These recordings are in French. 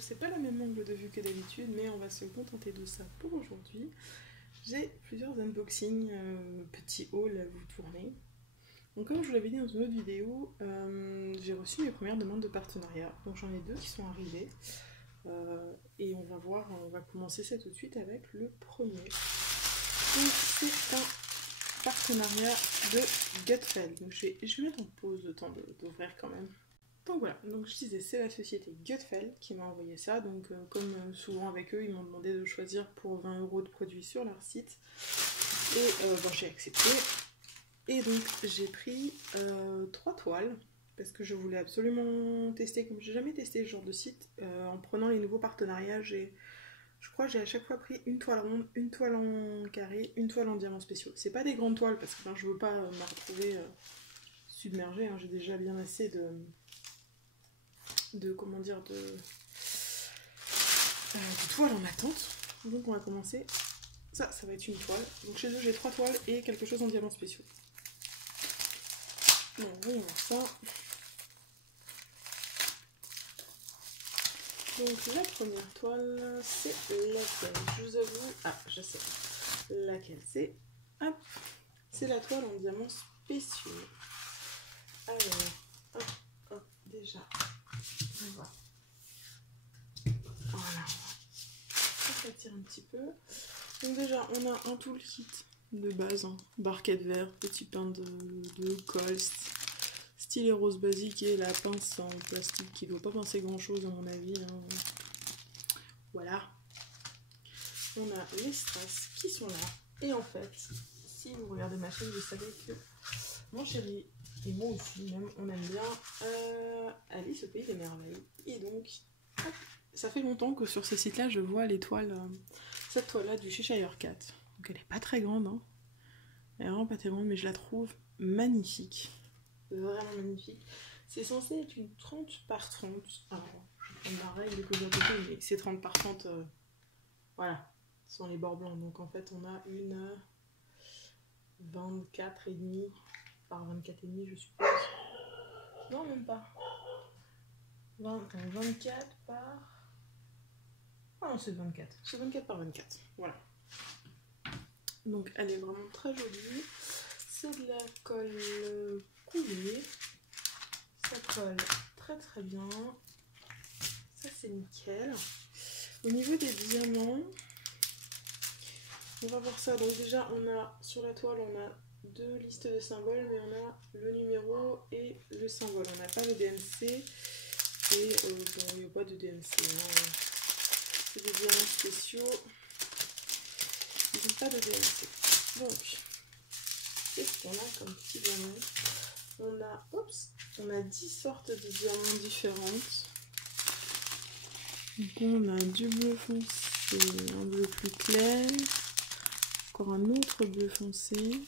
c'est pas la même angle de vue que d'habitude, mais on va se contenter de ça pour aujourd'hui. J'ai plusieurs unboxings, petits hauls à vous tourner. Donc comme je vous l'avais dit dans une autre vidéo, j'ai reçu mes premières demandes de partenariat. Donc j'en ai deux qui sont arrivées. Et on va voir, on va commencer ça tout de suite avec le premier. Donc c'est un partenariat de Gutfeld. Donc je vais mettre en pause le temps d'ouvrir quand même. Donc voilà, donc je disais, c'est la société Gutfeld qui m'a envoyé ça. Donc comme souvent avec eux, ils m'ont demandé de choisir pour 20 € de produits sur leur site. Et bon, j'ai accepté. Et donc j'ai pris 3 toiles. Parce que je voulais absolument tester, comme j'ai jamais testé ce genre de site, en prenant les nouveaux partenariats, je crois que j'ai à chaque fois pris une toile ronde, une toile en carré, une toile en diamants spéciaux. C'est pas des grandes toiles parce que je veux pas me retrouver submergée, hein. J'ai déjà bien assez de toiles en attente. Donc on va commencer. Ça va être une toile. Donc chez eux j'ai 3 toiles et quelque chose en diamants spéciaux. Donc voyons voir ça. Donc la première toile, c'est laquelle? Je vous avoue... Ah, je sais laquelle c'est. Hop, c'est la toile en diamants spéciaux. Alors, hop, déjà, on va... Voilà. Ça tire un petit peu. Donc déjà, on a un toolkit de base, hein. Barquette vert, petit pain de colle, stylet rose basique et la pince en plastique qui ne doit pas pincer grand chose à mon avis, hein. Voilà. On a les strass qui sont là. Et en fait, si vous regardez ma chaîne, vous savez que mon chéri et moi aussi même, on aime bien Alice au pays des merveilles. Et donc, hop, ça fait longtemps que sur ces sites-là, je vois les toiles, cette toile-là du Cheshire Cat. Donc elle est pas très grande, hein. Elle est vraiment pas très grande, mais je la trouve magnifique. Vraiment magnifique. C'est censé être une 30 par 30. Alors, je vais prendre ma règle que j'ai à côté, mais c'est 30 par 30. Voilà, sans les bords blancs. Donc en fait, on a une 24,5 par 24,5, je suppose. Non, même pas. 24 par... Ah non, c'est 24. C'est 24 par 24. Voilà. Donc elle est vraiment très jolie. C'est de la colle coulée. Ça colle très très bien. Ça c'est nickel. Au niveau des diamants, on va voir ça. Donc déjà on a sur la toile on a 2 listes de symboles, mais on a le numéro et le symbole. On n'a pas le DMC et bon il n'y a pas de DMC, hein. C'est des diamants spéciaux. Ils n'ont pas de DMC. Donc qu'est-ce qu'on a comme petit diamant? On a 10 sortes de diamants différentes. Donc on a du bleu foncé, un bleu plus clair, encore un autre bleu foncé,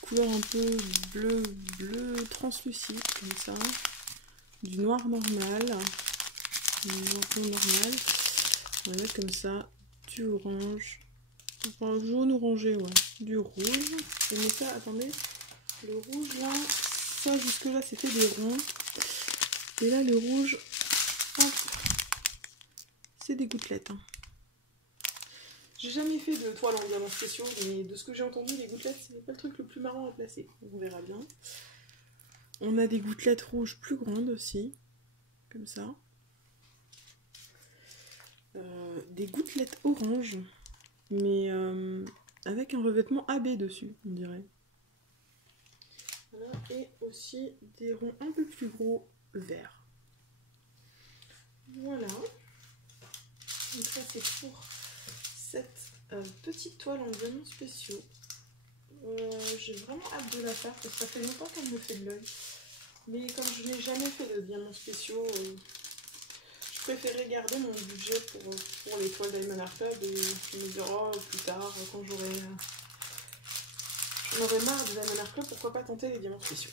couleur un peu bleu translucide comme ça, du noir normal, on va mettre comme ça, du orange, enfin, jaune orangé, ouais, du rouge. Et mais ça, attendez, le rouge là, ça jusque là c'était des ronds, et là le rouge, hop, c'est des gouttelettes, hein. J'ai jamais fait de toile en diamants spéciaux, mais de ce que j'ai entendu, les gouttelettes c'est pas le truc le plus marrant à placer. On verra bien. On a des gouttelettes rouges plus grandes aussi, comme ça. Des gouttelettes oranges, mais avec un revêtement AB dessus, on dirait. Voilà. Et aussi des ronds un peu plus gros verts. Voilà. Donc ça c'est pour cette petite toile en diamants spéciaux. J'ai vraiment hâte de la faire parce que ça fait longtemps qu'elle me fait de l'œil. Mais comme je n'ai jamais fait de diamants spéciaux, je préférais garder mon budget pour les toiles Diamond Art Club et je me dirai plus tard quand j'en aurai marre de Diamond Art Club, pourquoi pas tenter les diamants spéciaux.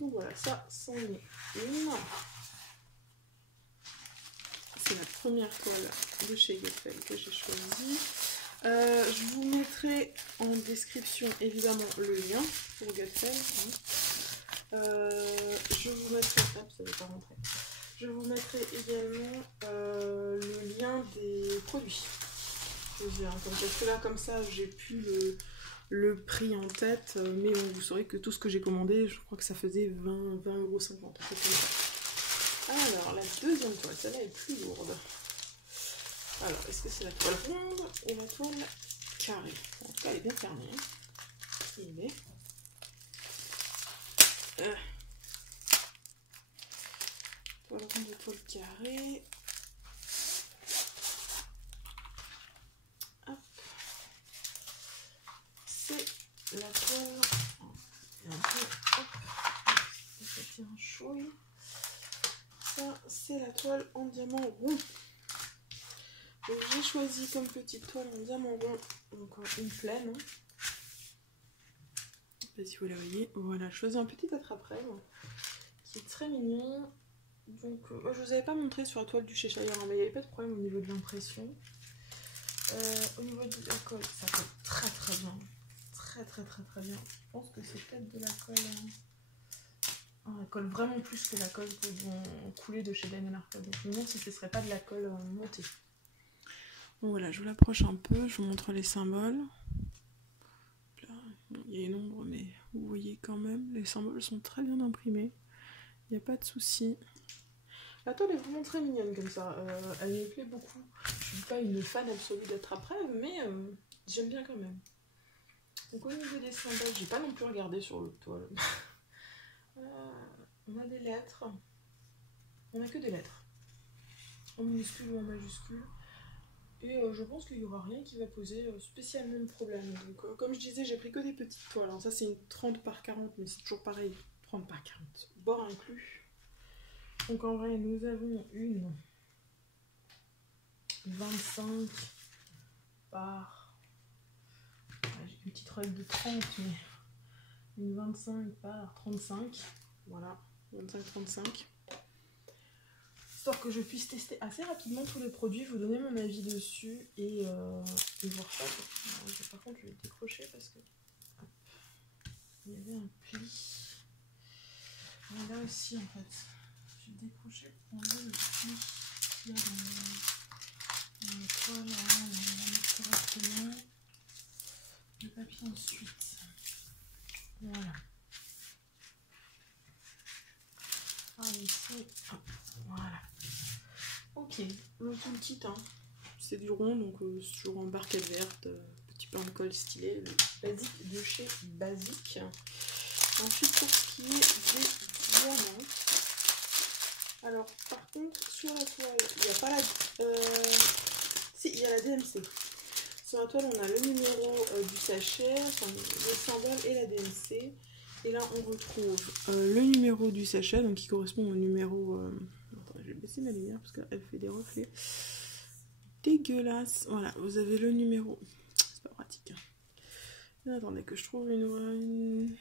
Donc voilà, ça c'en est une. C'est la première toile de chez Gutfeld que j'ai choisie. Je vous mettrai en description évidemment le lien pour Gutfeld. Je vous mettrai... Hop, ça ne va pas rentrer. Je vous mettrai également le lien des produits. Parce que là, comme ça, j'ai plus le prix en tête, mais bon, vous saurez que tout ce que j'ai commandé, je crois que ça faisait 20,50 €. Alors, la deuxième toile, celle-là est plus lourde. Alors, est-ce que c'est la toile ronde ou la toile carrée? En tout cas, elle est bien fermée. Hein. Il est. Toile ronde et toile carrée. Hop. C'est la toile. Et un peu. Hop. Ça fait un chouille. Ça, c'est la toile en diamant rond. Donc j'ai choisi comme petite toile en diamant rond, donc une plaine. Je sais pas si vous la voyez. Voilà, je choisis un petit attrape-rêve qui est très mignon. Donc je vous avais pas montré sur la toile du Cheshire, hein, mais il n'y avait pas de problème au niveau de l'impression. Au niveau de la colle, ça colle très très bien. Très bien. Je pense que c'est peut-être de la colle. Elle colle vraiment plus que la colle que vont couler de chez Diamond Art. Donc je me demande si ce serait pas de la colle montée. Bon voilà, je vous l'approche un peu, je vous montre les symboles. Là, il y a une ombre, mais vous voyez quand même, les symboles sont très bien imprimés. Il n'y a pas de souci. La toile est vraiment très mignonne comme ça, elle me plaît beaucoup. Je suis pas une fan absolue d'attrape-rêve, mais j'aime bien quand même. Donc au niveau des symboles, j'ai pas non plus regardé sur l'autre toile. On a des lettres. On a que des lettres. En minuscule ou en majuscule. Et je pense qu'il n'y aura rien qui va poser spécialement de problème. Donc comme je disais, j'ai pris que des petites toiles. Alors ça c'est une 30 par 40, mais c'est toujours pareil. 30 par 40, bord inclus. Donc en vrai, nous avons une 25 par... J'ai une petite règle de 30, mais une 25 par 35. Voilà, 25-35. Histoire que je puisse tester assez rapidement tous les produits, vous donner mon avis dessus et voir ça. Par contre, je vais le décrocher parce que hop, il y avait un pli. Et là aussi, en fait, je vais décrocher pour enlever le pli qu'il y a dans le toile. On va mettre correctement le papier ensuite. Voilà. Ah, ici, voilà. Ok, le toolkit, hein. C'est du rond, donc c'est toujours en barquette verte, petit pain de colle stylé, le basique de chez Basique. Ensuite, pour ce qui est des diamants, alors par contre, sur la toile, il n'y a pas la... si, il y a la DMC. Sur la toile, on a le numéro du sachet, enfin, le symbole et la DMC. Et là, on retrouve le numéro du sachet, donc qui correspond au numéro... Attends, je vais baisser ma lumière parce qu'elle fait des reflets dégueulasses. Voilà, vous avez le numéro. C'est pas pratique. Hein. Attendez que je trouve une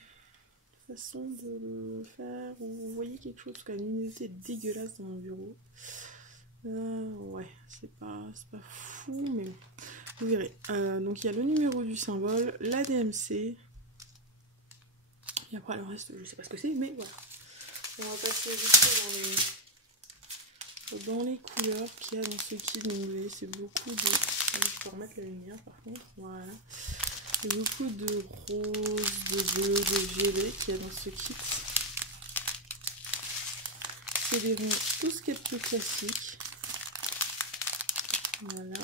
façon de le faire. Vous voyez quelque chose, parce qu'il y a une unité dégueulasse dans mon bureau. Ouais, c'est pas fou, mais bon. Vous verrez. Donc il y a le numéro du symbole, la DMC. Et après le reste, je sais pas ce que c'est, mais voilà. On va passer juste dans les couleurs qu'il y a dans ce kit. Donc vous voyez, c'est beaucoup de... Je peux remettre la lumière par contre, voilà. C'est beaucoup de rose, de bleu, de violet qu'il y a dans ce kit. C'est des ronds, tout ce qui est plus classique. Voilà.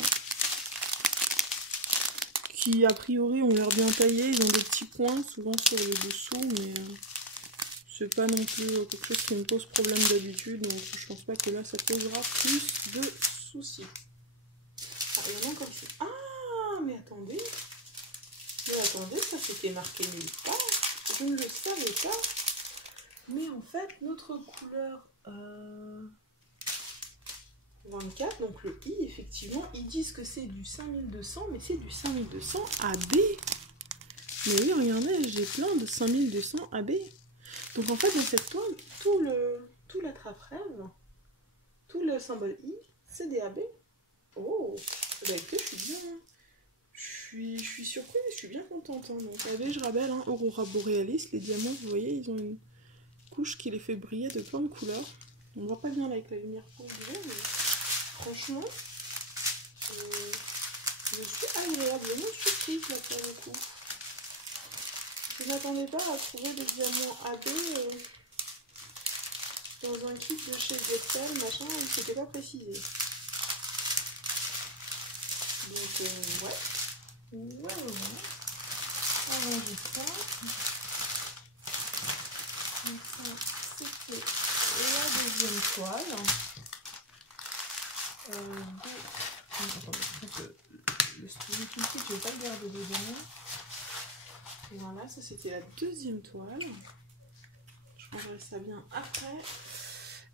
Qui a priori ont l'air bien taillés, ils ont des petits points souvent sur le dessous, mais c'est pas non plus quelque chose qui me pose problème d'habitude, donc je pense pas que là ça posera plus de soucis. Ah, il y en a comme ça. Ah, mais attendez, ça c'était marqué nulle part, je ne le savais pas, mais en fait notre couleur 24, donc le I, effectivement, ils disent que c'est du 5200, mais c'est du 5200 AB. Mais oui, regardez, j'ai plein de 5200 AB. Donc en fait, dans cette toile, tout l'attrape-rêve, tout le symbole I, c'est des AB. Oh, bah écoutez, je suis surprise, je suis bien contente. Hein. Donc AB, je rappelle, hein, Aurora Borealis, les diamants, vous voyez, ils ont une couche qui les fait briller de plein de couleurs. On voit pas bien là avec la lumière rouge du verre, mais franchement, je suis agréablement surprise là pour le coup. Je n'attendais pas à trouver des diamants AB dans un kit de chez Excel, machin, où c'était pas précisé. Donc ouais. Ouais. Arranger ça. Donc ça, c'était la deuxième toile. Attendez, le stylo tout de suite, je vais pas le garder dedans. Voilà, ça c'était la deuxième toile. Je rangerai ça bien après.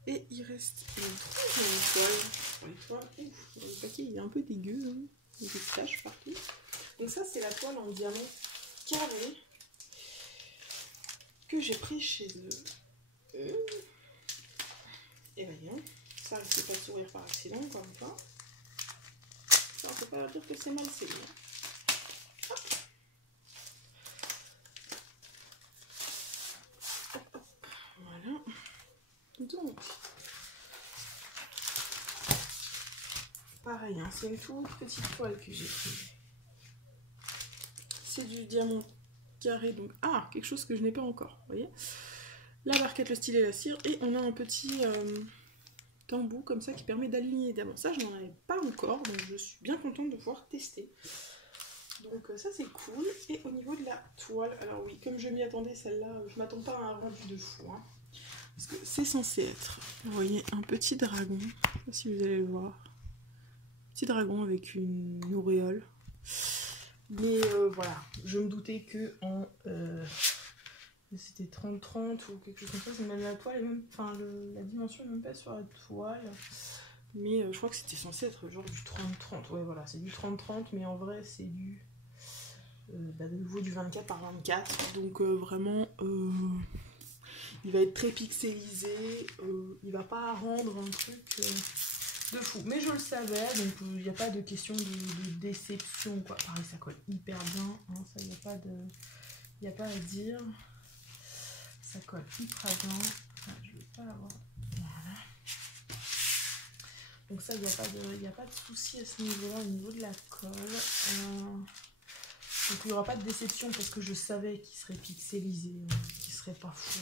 Et il reste une troisième toile. Les toiles, le paquet il est un peu dégueu, hein. Il y a des taches partout. Donc ça c'est la toile en diamant carré que j'ai pris chez eux. Et voyons, ça c'est pas de sourire par accident encore une fois. Ça on peut pas leur dire que c'est mal scellé. Voilà. Donc, pareil, hein, c'est une toute petite toile que j'ai prise. C'est du diamant carré, donc quelque chose que je n'ai pas encore, vous voyez. La barquette, le stylet, la cire, et on a un petit embout comme ça qui permet d'aligner les diamants. Ça, je n'en avais pas encore, donc je suis bien contente de pouvoir tester. Donc ça, c'est cool. Et au niveau de la toile, alors oui, comme je m'y attendais, celle-là, je m'attends pas à un rendu de fou, hein, parce que c'est censé être, vous voyez, un petit dragon. Je sais pas si vous allez le voir. Petit dragon avec une auréole. Mais voilà, je me doutais que en c'était 30-30 ou quelque chose comme ça, c'est même la toile, et même, enfin la dimension n'est même pas sur la toile. Mais je crois que c'était censé être genre du 30-30. Ouais voilà, c'est du 30-30, mais en vrai c'est du de nouveau du 24 par 24. Donc vraiment il va être très pixelisé, il va pas rendre un truc de fou. Mais je le savais, donc il n'y a pas de question de déception, quoi. Pareil, ça colle hyper bien, hein, ça, il n'y a pas à dire. Ça colle hyper bien. Enfin, je ne vais pas l'avoir. Voilà. Donc ça, il n'y a pas de souci à ce niveau-là, au niveau de la colle. Donc il n'y aura pas de déception parce que je savais qu'il serait pixelisé, qu'il serait pas fou.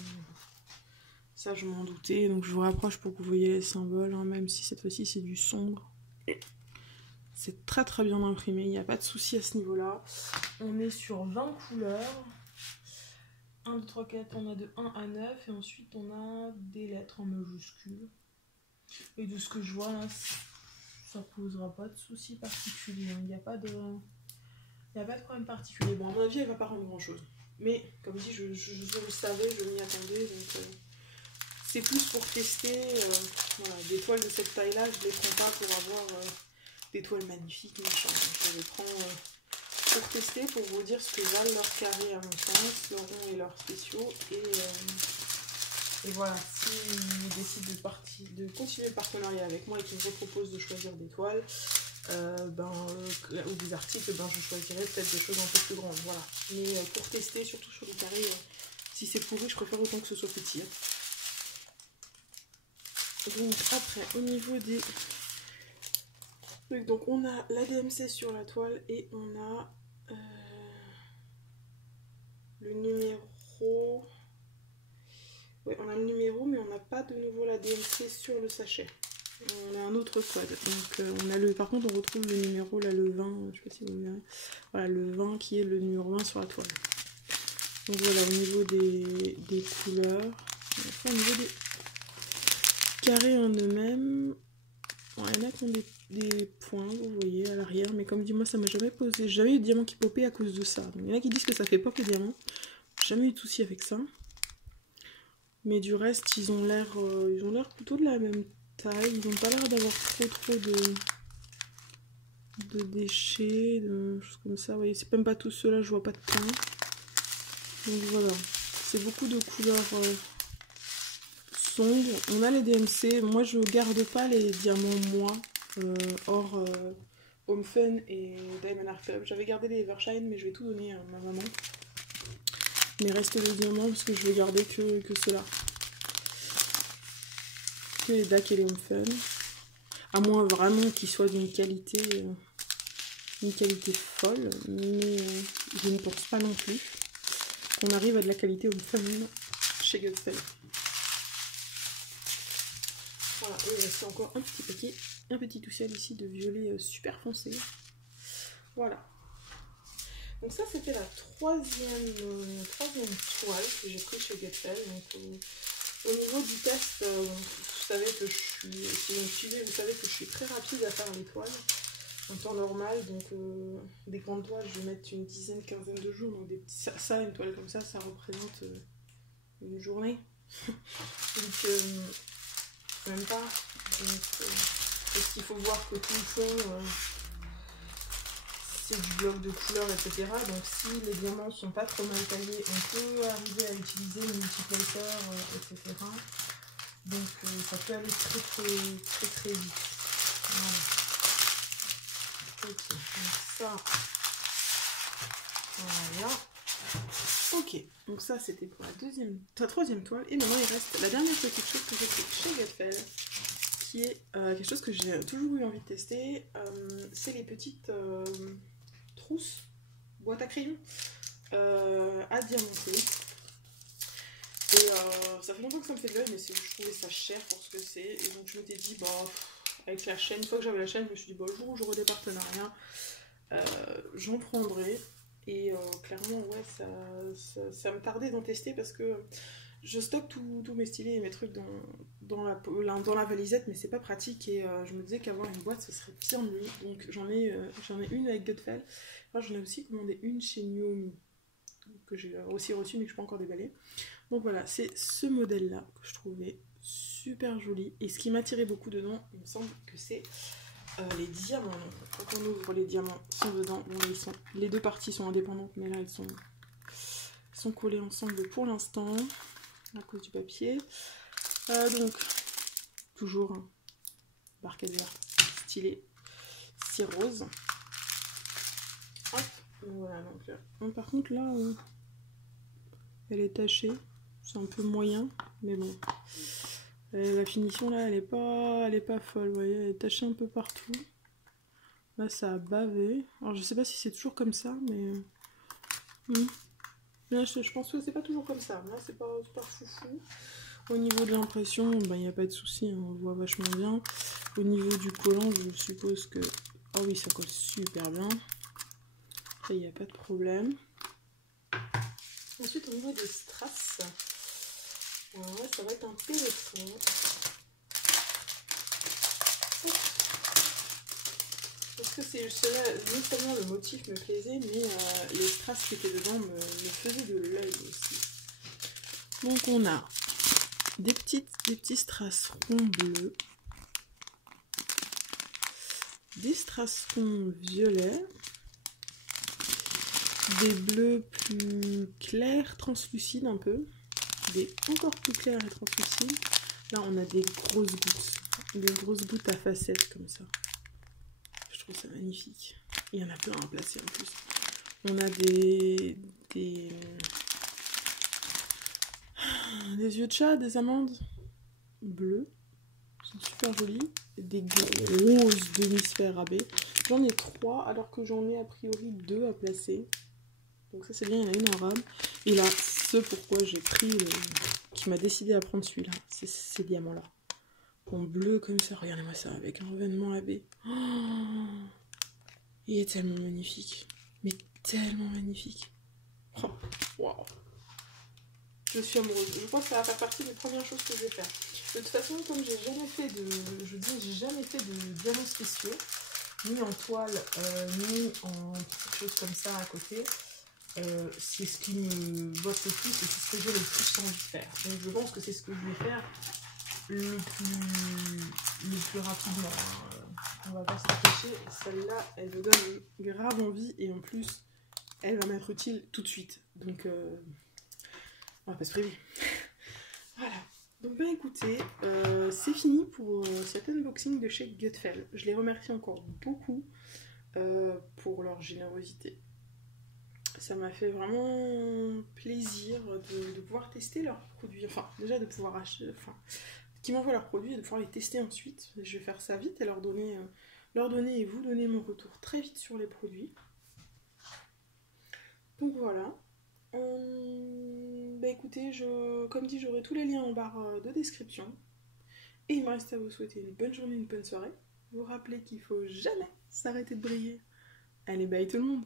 Ça, je m'en doutais, donc je vous rapproche pour que vous voyez les symboles, hein, même si cette fois-ci c'est du sombre. C'est très très bien imprimé, il n'y a pas de souci à ce niveau-là. On est sur 20 couleurs. 1, 2, 3, 4, on a de 1 à 9, et ensuite on a des lettres en majuscules. Et de ce que je vois là, ça posera pas de souci particulier, hein. Il n'y a pas de problème particulier. Bon, à mon avis, elle va pas rendre grand chose. Mais, comme dit, je le savais, je m'y attendais, donc c'est plus pour tester. Voilà, des toiles de cette taille-là, je les prends pas pour avoir des toiles magnifiques, machin. Je les prends pour tester, pour vous dire ce que valent leurs carrés à mon sens, leurs ronds et leurs spéciaux. Et voilà, s'ils décident de continuer le partenariat avec moi et qu'ils me reproposent de choisir des toiles, ou des articles, je choisirais peut-être des choses un peu plus grandes, voilà. Mais pour tester, surtout sur les carrés, si c'est pourri, je préfère autant que ce soit petit. Donc après, au niveau des trucs, donc on a la DMC sur la toile et on a le numéro. Ouais, on a le numéro, mais on n'a pas de nouveau la DMC sur le sachet. On a un autre code. Donc on a le. Par contre on retrouve le numéro là, le 20, je sais pas si vous verrez. Voilà, le 20 qui est le numéro 20 sur la toile. Donc voilà, au niveau des couleurs. Après, au niveau des carrés en eux-mêmes, bon, il y en a qui ont des points, vous voyez, à l'arrière, mais comme dit moi ça m'a jamais posé. J'ai jamais eu de diamant qui popait à cause de ça. Donc, il y en a qui disent que ça fait pop les diamants. Jamais eu de souci avec ça. Mais du reste, ils ont l'air plutôt de la même taille. Ils n'ont pas l'air d'avoir trop de déchets, de choses comme ça. Vous voyez, c'est même pas tout cela, je vois pas de teint. Donc voilà, c'est beaucoup de couleurs sombres. On a les DMC. Moi, je garde pas les diamants hors Home Fun et Diamond Art Club. J'avais gardé les Evershine, mais je vais tout donner à ma maman. Mais reste les diamants parce que je vais garder que ceux-là. que les DAC et les Home Fun. À moins vraiment qu'ils soient d'une qualité folle, mais je ne pense pas non plus qu'on arrive à de la qualité Home Fun chez Gutfeld. Voilà, et il reste encore un petit paquet, un petit toussel ici de violet super foncé. Voilà. Donc ça c'était la troisième toile que j'ai pris chez Gutfeld. Donc au niveau du test, vous savez que si vous me suivez, vous savez que je suis très rapide à faire les toiles en temps normal. Donc des grandes toiles, je vais mettre une dizaine, quinzaine de jours. Donc ça, une toile comme ça représente une journée. Donc même pas. Parce qu'il faut voir que tout le fond, c'est du bloc de couleurs, etc. Donc si les diamants sont pas trop mal taillés, on peut arriver à utiliser le multiplacer, etc. Donc ça peut aller très vite. Voilà. Ok, donc ça, voilà. Ok, donc ça c'était pour la troisième toile. Et maintenant il reste la dernière petite chose que j'ai fait chez Gutfeld, qui est quelque chose que j'ai toujours eu envie de tester. C'est les petites trousses, boîte à crayons à diamanter. Et ça fait longtemps que ça me fait de l'œil, mais je trouvais ça cher pour ce que c'est. Et donc je m'étais dit, bah, avec la chaîne, une fois que j'avais la chaîne, je me suis dit, bah, le jour où j'aurai des partenariats, j'en prendrai. Et clairement, ouais, ça me tardait d'en tester parce que je stocke tous mes stylés et mes trucs dans la valisette, mais c'est pas pratique. Et je me disais qu'avoir une boîte, ce serait bien mieux. Donc j'en ai une avec Gutfeld. Enfin, j'en ai aussi commandé une chez Nuomi, que j'ai aussi reçu mais que je peux encore déballer. Donc voilà, c'est ce modèle-là que je trouvais super joli. Et ce qui m'attirait beaucoup dedans, il me semble que c'est les diamants. Donc, quand on ouvre, les diamants sont dedans. Bon, là, les deux parties sont indépendantes, mais là, elles sont collées ensemble pour l'instant, à cause du papier. Donc, toujours un barquette verte stylé, cire rose. Hop, voilà, donc par contre là, elle est tachée. C'est un peu moyen, mais bon. La finition là, elle est pas folle, vous voyez, elle est tachée un peu partout. Là, ça a bavé. Alors, je sais pas si c'est toujours comme ça, mais... Là, je pense que c'est pas toujours comme ça. Là, c'est pas foufou. Au niveau de l'impression, il n'y a pas de souci, hein, on le voit vachement bien. Au niveau du collant, je suppose que... Ah oui, ça colle super bien. Ça, il n'y a pas de problème. Ensuite, au niveau des strass, ouais, ça va être intéressant. Parce que c'est cela, non seulement le motif me plaisait, mais les strass qui étaient dedans me faisaient de l'œil aussi. Donc on a des petits strass ronds bleus, des strass ronds violets, des bleus plus clairs, translucides un peu, des encore plus clairs et translucides. Là on a des grosses gouttes à facettes comme ça. Je trouve ça magnifique. Il y en a plein à placer en plus. On a des yeux de chat, des amandes bleues. Ils sont super jolies. Des grosses demi-sphères AB. J'en ai 3 alors que j'en ai a priori 2 à placer. Donc ça c'est bien, il y en a une arabe. Et là, ce pourquoi j'ai pris, qui m'a décidé à prendre celui-là, c'est ces diamants-là. En bleu comme ça, regardez-moi ça, avec un revêtement AB. Oh, il est tellement magnifique. Mais tellement magnifique. Oh, waouh. Je suis amoureuse. Je crois que ça va faire partie des premières choses que je vais faire. De toute façon, comme j'ai jamais fait de diamants spéciaux, ni en toile, ni en petites choses comme ça à côté, c'est ce qui me botte le plus et c'est ce que j'ai le plus envie de faire. Donc je pense que c'est ce que je vais faire le plus rapidement. On va pas se cacher. Celle-là, elle me donne grave envie et en plus, elle va m'être utile tout de suite. Donc, on va pas se priver. Voilà. Donc, ben écoutez, c'est fini pour cet unboxing de chez Gutfeld. Je les remercie encore beaucoup pour leur générosité. Ça m'a fait vraiment plaisir de pouvoir tester leurs produits. Enfin, déjà de pouvoir acheter... Enfin, qui m'envoient leurs produits et de pouvoir les tester ensuite. Je vais faire ça vite et leur donner et vous donner mon retour très vite sur les produits. Donc voilà. Bah écoutez, comme dit, j'aurai tous les liens en barre de description. Et il me reste à vous souhaiter une bonne journée, une bonne soirée. Vous rappelez qu'il faut jamais s'arrêter de briller. Allez, bye tout le monde!